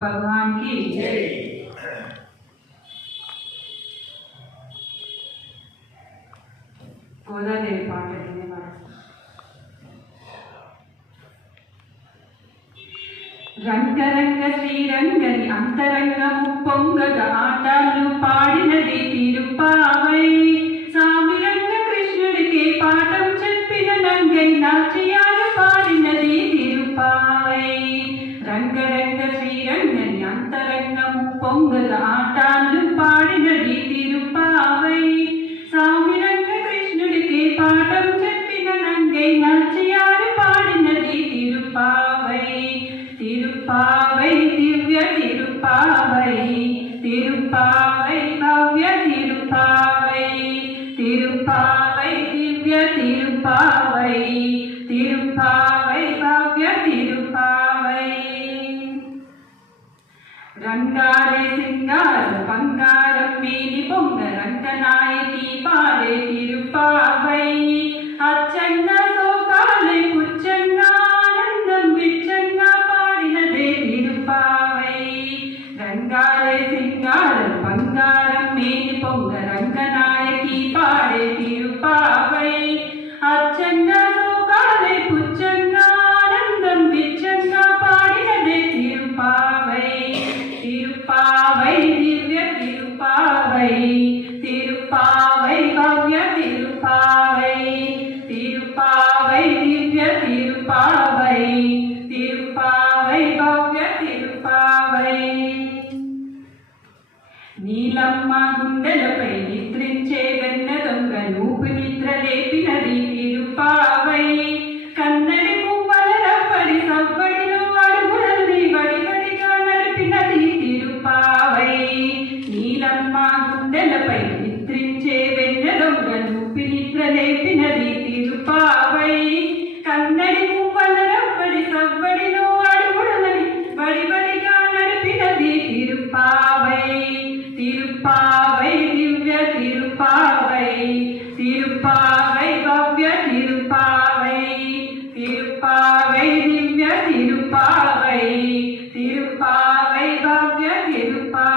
भगवान की जय। गोदादेवी पाठ రంగ రంగ శ్రీరంగని అంతరంగము పొంగగ ఆటలు పాడినది తిరుపావై సామిరంగ కృష్ణుడికి పాఠం చెప్పిన నంగై నాట్యాలు పాడినది తిరుపావై రంగ రంగ శ్రీరంగని అంతరంగము పొంగగ ఆటలు పాడినది తిరుపావై సామిరంగ కృష్ణుడికి పాఠం చెప్పిన నంగై నాట్యాలు పాడినది తిరుపావై తిరుపావై దివ్య తిరుపావై తిరుపావై భవ్య తిరుపావై తిరుపావై దివ్య తిరుపావై తిరుపావై భవ్య తిరుపావై రంగారే సింగార బంగారం మేని పొంగ రంగనాయకి పాడే తిరుపావై అచ్చంగా సోకాలే పుచ్చంగా ఆనందం విచ్చంగా పాడినదే తిరుపావై రంగారే సింగారం బంగారం మేని పొంగ రంగనాయకి పాడే తిరుపావై అచ్చంగా సోకాలే పుచ్చంగా ఆనందం విచ్చంగా పాడినదే తిరుపావై తిరుపావై దివ్య తిరుపావై తిరుపావై భవ్య తిరుపావై తిరుపావై దివ్య తిరుపావై తిరుపావై భవ్య తిరుపావై నీలమ్మ గుండెలపై నిద్రించే వెన్న దొంగ నూపు నిద్ర లేపినది తిరుపావై కన్నడి మువ్వల రవ్వడి సవ్వడిలో అడుగులని వడివడిగా నడిపినది తిరుపావై నీలమ్మ గుండెలపై నిద్రించే వెన్న దొంగ నూపు నిద్ర లేపినది తిరుపావై కన్నడి మువ్వల రవ్వడి సవ్వడిలో అడుగులని వడివడిగా నడిపినది తిరుపావై తిరుపావై దివ్య తిరుపావై తిరుపావై భవ్య తిరుపావై తిరుపావై దివ్య తిరుపావై తిరుపావై భవ్య తిరుపావై